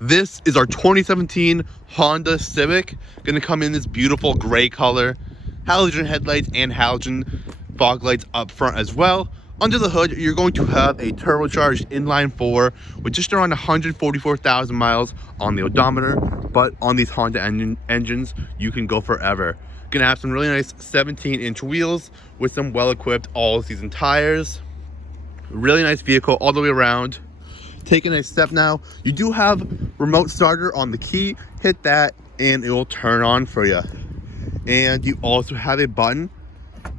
This is our 2017 Honda Civic. Gonna come in this beautiful gray color. Halogen headlights and halogen fog lights up front as well. Under the hood, you're going to have a turbocharged inline 4 with just around 144,000 miles on the odometer. But on these Honda engines, you can go forever. Gonna have some really nice 17-inch wheels with some well-equipped all-season tires. Really nice vehicle all the way around. Taking a step now, you do have remote starter on the key. Hit that and it will turn on for you. And you also have a button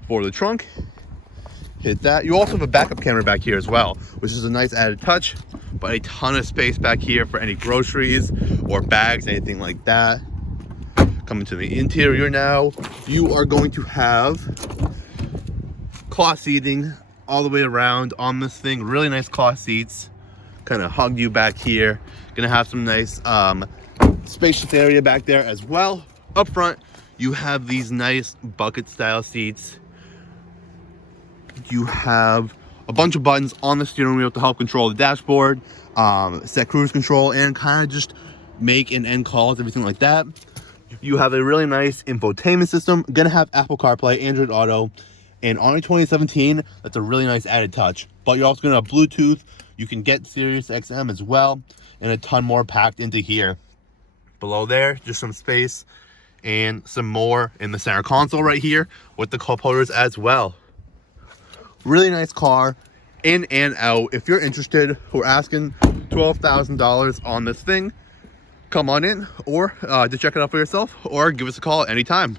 for the trunk. Hit that. You also have a backup camera back here as well, which is a nice added touch, but a ton of space back here for any groceries or bags, anything like that. Coming to the interior now, you are going to have cloth seating all the way around on this thing. Really nice cloth seats, kind of hug you back here. Gonna have some nice spacious area back there as well. Up front, you have these nice bucket style seats. You have a bunch of buttons on the steering wheel to help control the dashboard, set cruise control, and kind of just make and end calls, everything like that. You have a really nice infotainment system. Gonna have Apple CarPlay, Android Auto, and on a 2017, that's a really nice added touch. But you're also gonna have Bluetooth. You can get Sirius XM as well, and a ton more packed into here. Below there, just some space and some more in the center console right here with the cup holders as well. Really nice car, in and out. If you're interested, we're asking $12,000 on this thing. Come on in, or to check it out for yourself, or give us a call anytime.